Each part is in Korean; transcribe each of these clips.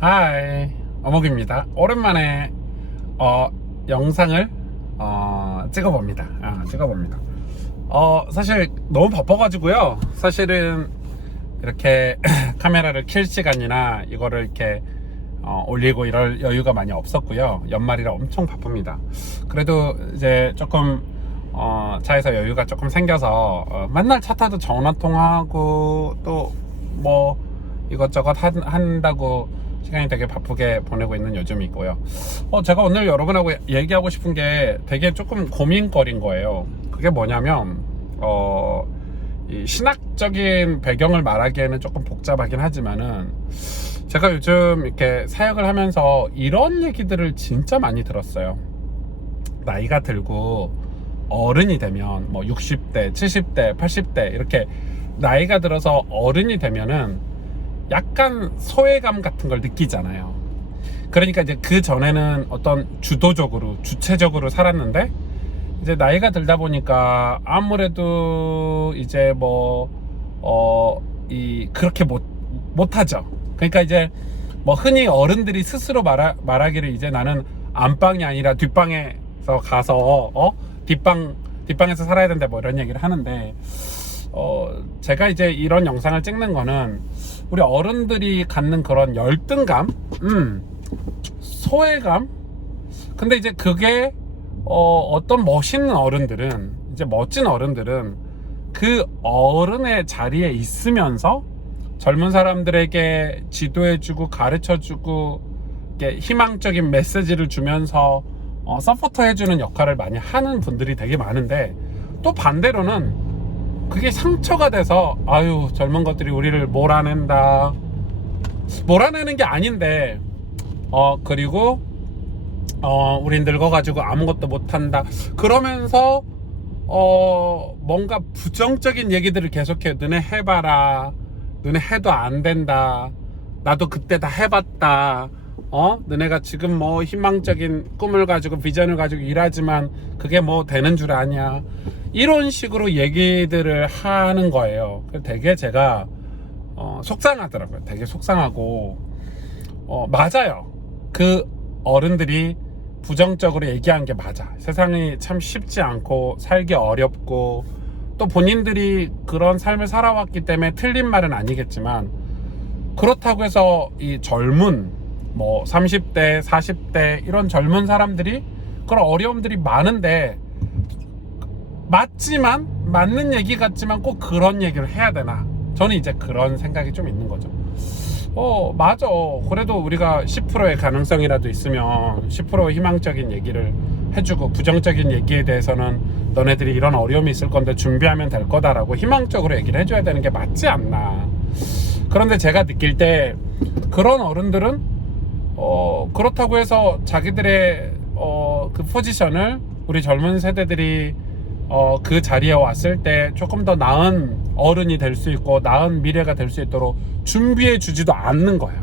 하이 어묵입니다. 오랜만에 어, 영상을 어, 찍어봅니다. 아, 찍어봅니다. 어, 사실 너무 바빠가지고요. 사실은 이렇게 카메라를 킬 시간이나 이거를 이렇게 어, 올리고 이럴 여유가 많이 없었고요. 연말이라 엄청 바쁩니다. 그래도 이제 조금 어, 차에서 여유가 조금 생겨서 어, 맨날 차 타도 전화 통화하고 또 뭐 이것저것 한, 한다고 시간이 되게 바쁘게 보내고 있는 요즘이 있고요. 어, 제가 오늘 여러분하고 얘기하고 싶은 게 되게 조금 고민거리인 거예요. 그게 뭐냐면, 어, 이 신학적인 배경을 말하기에는 조금 복잡하긴 하지만은, 제가 요즘 이렇게 사역을 하면서 이런 얘기들을 진짜 많이 들었어요. 나이가 들고 어른이 되면 뭐 60대, 70대, 80대 이렇게 나이가 들어서 어른이 되면은 약간 소외감 같은 걸 느끼잖아요. 그러니까 이제 그 전에는 어떤 주도적으로 주체적으로 살았는데 이제 나이가 들다 보니까 아무래도 이제 뭐 어 이 그렇게 못 못하죠. 그러니까 이제 뭐 흔히 어른들이 스스로 말하, 말하기를 이제 나는 안방이 아니라 뒷방에서 가서 어 뒷방 뒷방에서 살아야 된다 뭐 이런 얘기를 하는데 어 제가 이제 이런 영상을 찍는 거는 우리 어른들이 갖는 그런 열등감, 음, 소외감. 근데 이제 그게 어, 어떤 멋있는 어른들은 이제 멋진 어른들은 그 어른의 자리에 있으면서 젊은 사람들에게 지도해주고 가르쳐주고 희망적인 메시지를 주면서 어, 서포터 해주는 역할을 많이 하는 분들이 되게 많은데 또 반대로는 그게 상처가 돼서 아유 젊은 것들이 우리를 몰아낸다. 몰아내는 게 아닌데 어 그리고 어 우린 늙어가지고 아무것도 못한다. 그러면서 어 뭔가 부정적인 얘기들을 계속해 너네 해봐라. 너네 해도 안 된다. 나도 그때 다 해봤다 어 너네가 지금 뭐 희망적인 꿈을 가지고 비전을 가지고 일하지만 그게 뭐 되는 줄 아냐 이런 식으로 얘기들을 하는 거예요. 되게 제가 어, 속상하더라고요. 되게 속상하고 어, 맞아요. 그 어른들이 부정적으로 얘기한 게 맞아. 세상이 참 쉽지 않고 살기 어렵고 또 본인들이 그런 삶을 살아왔기 때문에 틀린 말은 아니겠지만 그렇다고 해서 이 젊은 뭐 30대, 40대 이런 젊은 사람들이 그런 어려움들이 많은데 맞지만 맞는 얘기 같지만 꼭 그런 얘기를 해야 되나? 저는 이제 그런 생각이 좀 있는 거죠. 어 맞아. 그래도 우리가 10%의 가능성이라도 있으면 10% 희망적인 얘기를 해주고 부정적인 얘기에 대해서는 너네들이 이런 어려움이 있을 건데 준비하면 될 거다라고 희망적으로 얘기를 해줘야 되는 게 맞지 않나. 그런데 제가 느낄 때 그런 어른들은 어 그렇다고 해서 자기들의 어 그 포지션을 우리 젊은 세대들이 어, 그 자리에 왔을 때 조금 더 나은 어른이 될 수 있고 나은 미래가 될 수 있도록 준비해 주지도 않는 거야.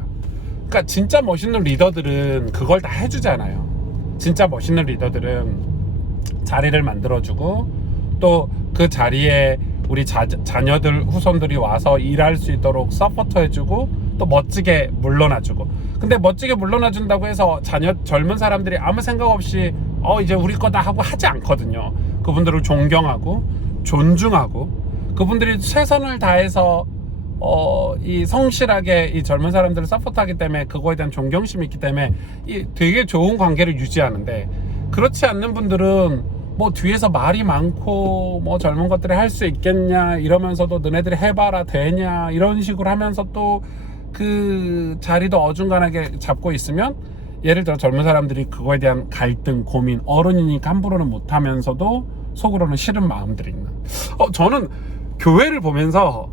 그러니까 진짜 멋있는 리더들은 그걸 다 해주잖아요. 진짜 멋있는 리더들은 자리를 만들어주고 또 그 자리에 우리 자, 자녀들 후손들이 와서 일할 수 있도록 서포터 해주고 또 멋지게 물러나주고. 근데 멋지게 물러나준다고 해서 자녀 젊은 사람들이 아무 생각 없이 어 이제 우리 거다 하고 하지 않거든요. 그분들을 존경하고 존중하고 그분들이 최선을 다해서 어, 이 성실하게 이 젊은 사람들을 서포트하기 때문에 그거에 대한 존경심이 있기 때문에 이 되게 좋은 관계를 유지하는데 그렇지 않는 분들은 뭐 뒤에서 말이 많고 뭐 젊은 것들이 할 수 있겠냐 이러면서도 너네들이 해봐라 되냐 이런 식으로 하면서 또 그 자리도 어중간하게 잡고 있으면 예를 들어 젊은 사람들이 그거에 대한 갈등 고민 어른이니까 함부로는 못하면서도 속으로는 싫은 마음들이 있는 어 저는 교회를 보면서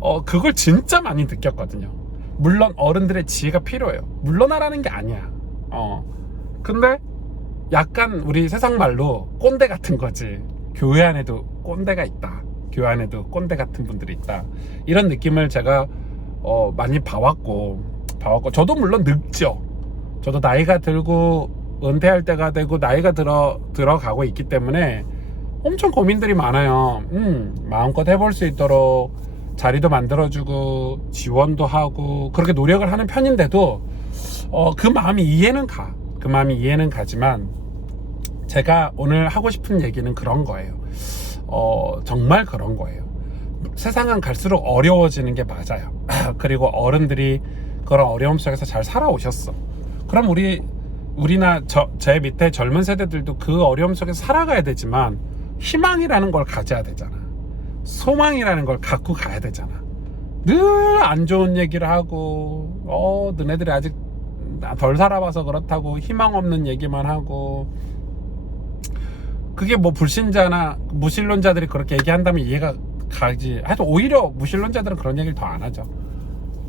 어 그걸 진짜 많이 느꼈거든요 물론 어른들의 지혜가 필요해요 물러나라는 게 아니야 어 근데 약간 우리 세상 말로 꼰대 같은 거지. 교회 안에도 꼰대가 있다. 교회 안에도 꼰대 같은 분들이 있다. 이런 느낌을 제가 어, 많이 봐왔고, 봐왔고, 저도 물론 늙죠. 저도 나이가 들고 은퇴할 때가 되고 나이가 들어 들어가고 있기 때문에 엄청 고민들이 많아요. 음, 마음껏 해볼 수 있도록 자리도 만들어주고 지원도 하고 그렇게 노력을 하는 편인데도 어, 그 마음이 이해는 가. 그 마음이 이해는 가지만 제가 오늘 하고 싶은 얘기는 그런 거예요. 어, 정말 그런 거예요. 세상은 갈수록 어려워지는 게 맞아요. 그리고 어른들이 그런 어려움 속에서 잘 살아오셨어. 그럼 우리 우리나 저, 제 밑에 젊은 세대들도 그 어려움 속에서 살아가야 되지만 희망이라는 걸 가져야 되잖아. 소망이라는 걸 갖고 가야 되잖아. 늘 안 좋은 얘기를 하고 어 너네들이 아직 덜 살아봐서 그렇다고 희망 없는 얘기만 하고 그게 뭐 불신자나 무신론자들이 그렇게 얘기한다면 이해가 가지. 하여튼 오히려 무신론자들은 그런 얘기를 더 안 하죠.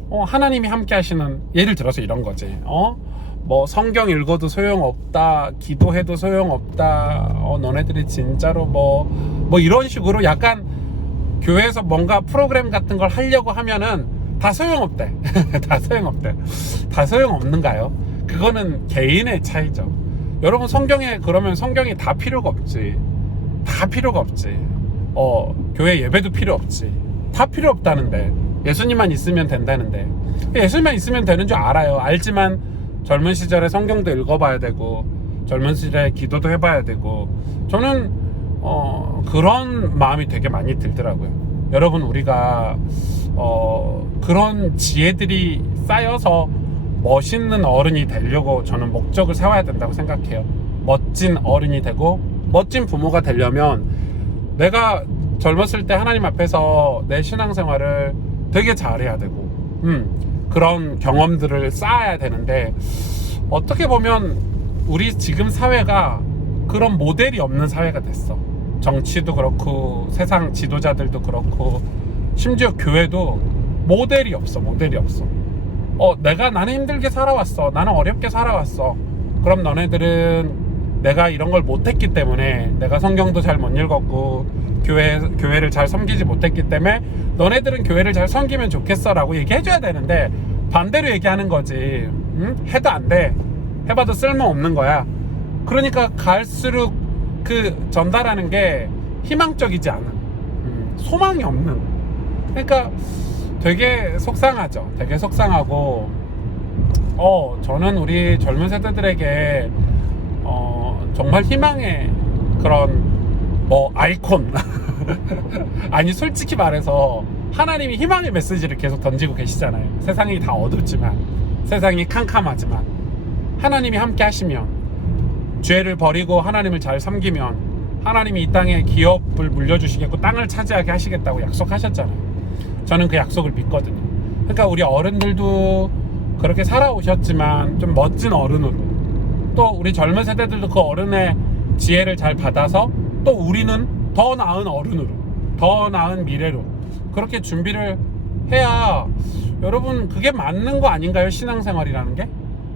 어, 하나님이 함께 하시는 예를 들어서 이런 거지. 어? 뭐 성경 읽어도 소용없다. 기도해도 소용없다. 어, 너네들이 진짜로 뭐뭐 이런 식으로 약간 교회에서 뭔가 프로그램 같은 걸 하려고 하면은 다 소용없대. 다 소용없대. 다 소용없는가요? 그거는 개인의 차이죠. 여러분 성경에 그러면 성경이 다 필요가 없지. 다 필요가 없지. 어, 교회 예배도 필요 없지. 다 필요 없다는데. 예수님만 있으면 된다는데. 예수님만 있으면 되는 줄 알아요. 알지만 젊은 시절에 성경도 읽어봐야 되고, 젊은 시절에 기도도 해봐야 되고, 저는, 어, 그런 마음이 되게 많이 들더라고요. 여러분, 우리가, 어, 그런 지혜들이 쌓여서 멋있는 어른이 되려고 저는 목적을 세워야 된다고 생각해요. 멋진 어른이 되고, 멋진 부모가 되려면 내가 젊었을 때 하나님 앞에서 내 신앙생활을 되게 잘해야 되고, 음, 그런 경험들을 쌓아야 되는데, 어떻게 보면 우리 지금 사회가 그런 모델이 없는 사회가 됐어. 정치도 그렇고, 세상 지도자들도 그렇고, 심지어 교회도 모델이 없어, 모델이 없어. 어, 내가 나는 힘들게 살아왔어. 나는 어렵게 살아왔어. 그럼 너네들은 내가 이런 걸 못했기 때문에 내가 성경도 잘 못 읽었고 교회 교회를 잘 섬기지 못했기 때문에 너네들은 교회를 잘 섬기면 좋겠어라고 얘기해줘야 되는데 반대로 얘기하는 거지. 응? 해도 안 돼. 해봐도 쓸모 없는 거야. 그러니까 갈수록 그 전달하는 게 희망적이지 않은, 음, 소망이 없는. 그러니까 되게 속상하죠. 되게 속상하고, 어, 저는 우리 젊은 세대들에게 어, 정말 희망의 그런 뭐 아이콘. 아니 솔직히 말해서 하나님이 희망의 메시지를 계속 던지고 계시잖아요. 세상이 다 어둡지만 세상이 캄캄하지만 하나님이 함께 하시면 죄를 버리고 하나님을 잘 섬기면 하나님이 이 땅에 기업을 물려주시겠고 땅을 차지하게 하시겠다고 약속하셨잖아요. 저는 그 약속을 믿거든요. 그러니까 우리 어른들도 그렇게 살아오셨지만 좀 멋진 어른으로 또 우리 젊은 세대들도 그 어른의 지혜를 잘 받아서 또 우리는 더 나은 어른으로 더 나은 미래로 그렇게 준비를 해야 여러분 그게 맞는 거 아닌가요 신앙생활이라는 게?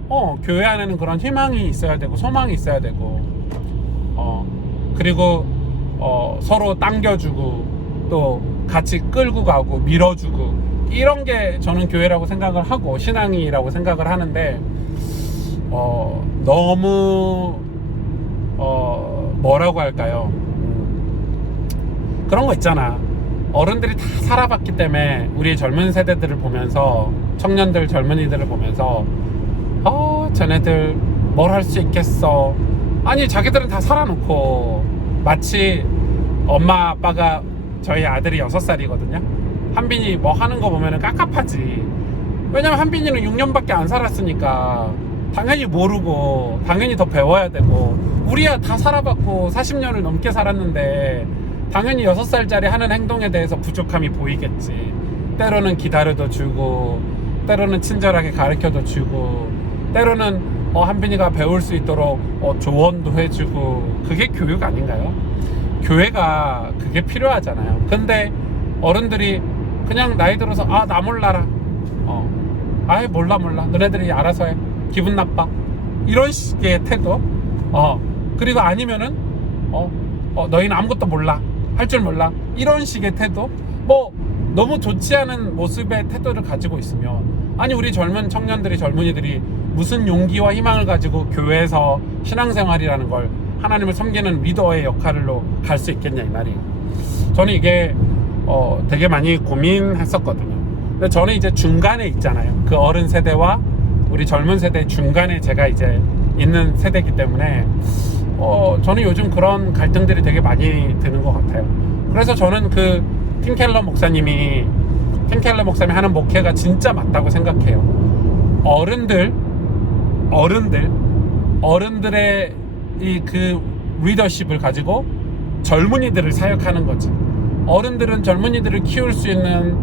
어 교회 안에는 그런 희망이 있어야 되고 소망이 있어야 되고 어 그리고 어 서로 당겨주고 또 같이 끌고 가고 밀어주고 이런 게 저는 교회라고 생각을 하고 신앙이라고 생각을 하는데 어, 너무 어, 뭐라고 할까요? 음, 그런 거 있잖아. 어른들이 다 살아봤기 때문에 우리 젊은 세대들을 보면서 청년들 젊은이들을 보면서 어 쟤네들 뭘 할 수 있겠어. 아니 자기들은 다 살아놓고. 마치 엄마 아빠가 저희 아들이 6살이거든요. 한빈이 뭐 하는 거 보면 깝깝하지. 왜냐면 한빈이는 6년밖에 안 살았으니까 당연히 모르고 당연히 더 배워야 되고 우리야 다 살아봤고 40년을 넘게 살았는데 당연히 6살짜리 하는 행동에 대해서 부족함이 보이겠지. 때로는 기다려도 주고 때로는 친절하게 가르쳐도 주고 때로는 어, 한빈이가 배울 수 있도록 어, 조언도 해주고 그게 교육 아닌가요? 교회가 그게 필요하잖아요. 근데 어른들이 그냥 나이 들어서 아 나 몰라라. 어. 아예 몰라 몰라. 너네들이 알아서 해 기분 나빠? 이런 식의 태도. 어 그리고 아니면은 어, 어 너희는 아무것도 몰라. 할 줄 몰라. 이런 식의 태도. 뭐 너무 좋지 않은 모습의 태도를 가지고 있으면 아니 우리 젊은 청년들이 젊은이들이 무슨 용기와 희망을 가지고 교회에서 신앙생활이라는 걸 하나님을 섬기는 리더의 역할로 갈 수 있겠냐 이 말이에요 저는 이게 어 되게 많이 고민했었거든요. 근데 저는 이제 중간에 있잖아요. 그 어른 세대와 우리 젊은 세대 중간에 제가 이제 있는 세대이기 때문에 어, 저는 요즘 그런 갈등들이 되게 많이 드는 것 같아요. 그래서 저는 그 팀켈러 목사님이 팀켈러 목사님이 하는 목회가 진짜 맞다고 생각해요. 어른들 어른들 어른들의 이 그 리더십을 가지고 젊은이들을 사역하는 거지. 어른들은 젊은이들을 키울 수 있는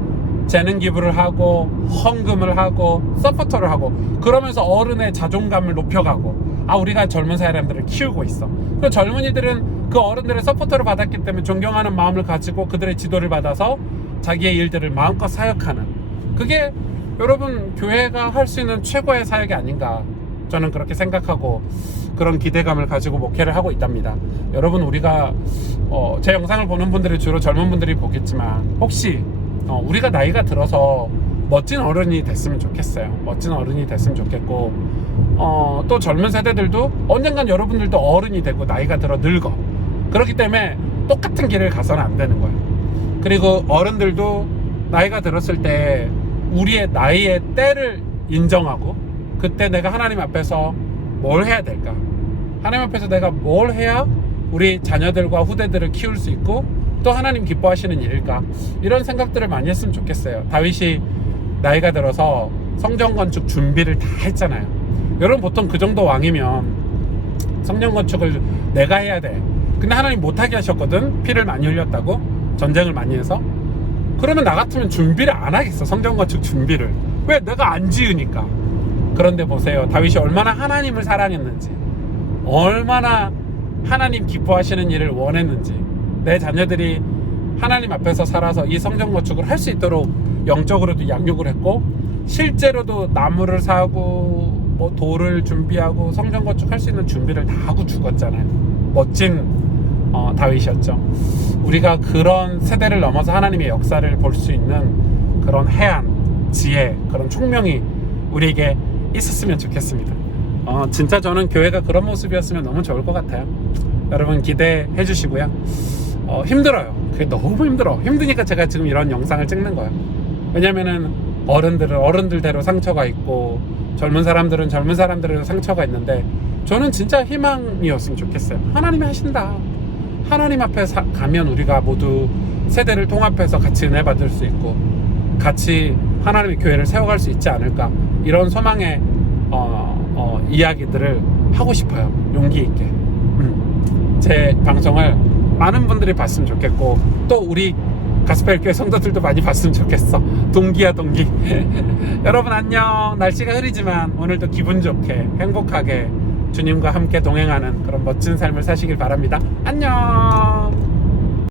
재능 기부를 하고 헌금을 하고 서포터를 하고 그러면서 어른의 자존감을 높여가고 아 우리가 젊은 사람들을 키우고 있어. 그 젊은이들은 그 어른들의 서포터를 받았기 때문에 존경하는 마음을 가지고 그들의 지도를 받아서 자기의 일들을 마음껏 사역하는 그게 여러분 교회가 할 수 있는 최고의 사역이 아닌가 저는 그렇게 생각하고 그런 기대감을 가지고 목회를 하고 있답니다. 여러분 우리가 어, 제 영상을 보는 분들이 주로 젊은 분들이 보겠지만 혹시 어, 우리가 나이가 들어서 멋진 어른이 됐으면 좋겠어요. 멋진 어른이 됐으면 좋겠고 어, 또 젊은 세대들도 언젠간 여러분들도 어른이 되고 나이가 들어 늙어. 그렇기 때문에 똑같은 길을 가서는 안 되는 거예요. 그리고 어른들도 나이가 들었을 때 우리의 나이의 때를 인정하고 그때 내가 하나님 앞에서 뭘 해야 될까? 하나님 앞에서 내가 뭘 해야 우리 자녀들과 후대들을 키울 수 있고 또 하나님 기뻐하시는 일일까? 이런 생각들을 많이 했으면 좋겠어요. 다윗이 나이가 들어서 성전 건축 준비를 다 했잖아요. 여러분 보통 그 정도 왕이면 성전 건축을 내가 해야 돼. 근데 하나님 못하게 하셨거든. 피를 많이 흘렸다고 전쟁을 많이 해서. 그러면 나 같으면 준비를 안 하겠어. 성전 건축 준비를. 왜? 내가 안 지으니까. 그런데 보세요. 다윗이 얼마나 하나님을 사랑했는지. 얼마나 하나님 기뻐하시는 일을 원했는지. 내 자녀들이 하나님 앞에서 살아서 이 성전 건축을 할 수 있도록 영적으로도 양육을 했고 실제로도 나무를 사고 뭐 돌을 준비하고 성전 건축 할 수 있는 준비를 다 하고 죽었잖아요. 멋진 어, 다윗이었죠. 우리가 그런 세대를 넘어서 하나님의 역사를 볼 수 있는 그런 해안, 지혜, 그런 총명이 우리에게 있었으면 좋겠습니다. 어, 진짜 저는 교회가 그런 모습이었으면 너무 좋을 것 같아요. 여러분 기대해 주시고요. 어, 힘들어요. 그게 너무 힘들어. 힘드니까 제가 지금 이런 영상을 찍는 거예요. 왜냐면은 어른들은 어른들대로 상처가 있고 젊은 사람들은 젊은 사람들대로 상처가 있는데 저는 진짜 희망이었으면 좋겠어요. 하나님이 하신다. 하나님 앞에 사- 가면 우리가 모두 세대를 통합해서 같이 은혜 받을 수 있고 같이 하나님의 교회를 세워갈 수 있지 않을까 이런 소망의 어, 어, 이야기들을 하고 싶어요. 용기 있게. 음. 제 방송을 많은 분들이 봤으면 좋겠고 또 우리 가스펠 교회 성도들도 많이 봤으면 좋겠어. 동기야 동기. 여러분 안녕. 날씨가 흐리지만 오늘도 기분 좋게 행복하게 주님과 함께 동행하는 그런 멋진 삶을 사시길 바랍니다. 안녕.